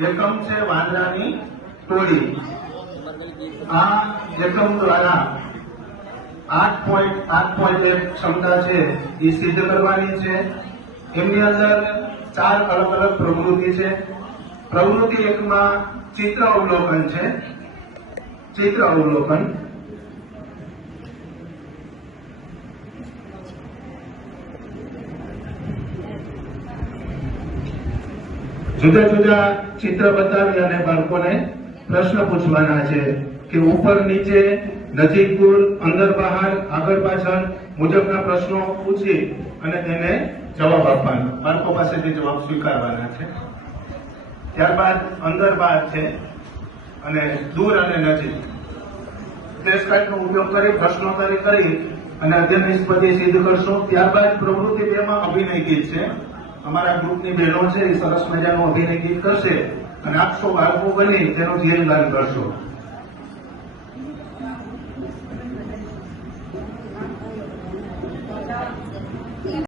એકમ છે વાંદરાની ટોળી. આ એકમ દ્વારા આઠ પોઈન્ટ આઠ પોઈન્ટ એક ક્ષમતા છે. એ સિદ્ધ કરવાની છે. એમની અંદર ચાર અલગ અલગ પ્રવૃત્તિ છે. પ્રવૃત્તિ એકમાં ચિત્ર અવલોકન છે. ચિત્ર અવલોકન. જુદા જુદા ચિત્ર બતાવી અને બાળકોને પ્રશ્ન પૂછવાના છે કે ઉપર નીચે નજીક દૂર અંદર બહાર, આગળ પાછળ મુજબના પ્રશ્નો પૂછી અને તેને જવાબ આપવાનો. બાળકો પાસેથી જવાબ સ્વીકારવાના છે. ત્યારબાદ અંદર બહાર છે અને દૂર અને નજીક. ફ્લેશ કાર્ડનો ઉપયોગ કરી પ્રશ્નોત્તરી કરી અને અધ્યયન નિષ્પતિ સિદ્ધ કરશો. ત્યારબાદ પ્રવૃત્તિ બેમાં અભિનય ગીત છે. અમારા ગ્રુપની બહેનો છે, એ સરસ મજાનું અભિનય ગીત કરશે અને આપ બાળકો બની તેનું ધ્યેયગાન કરશો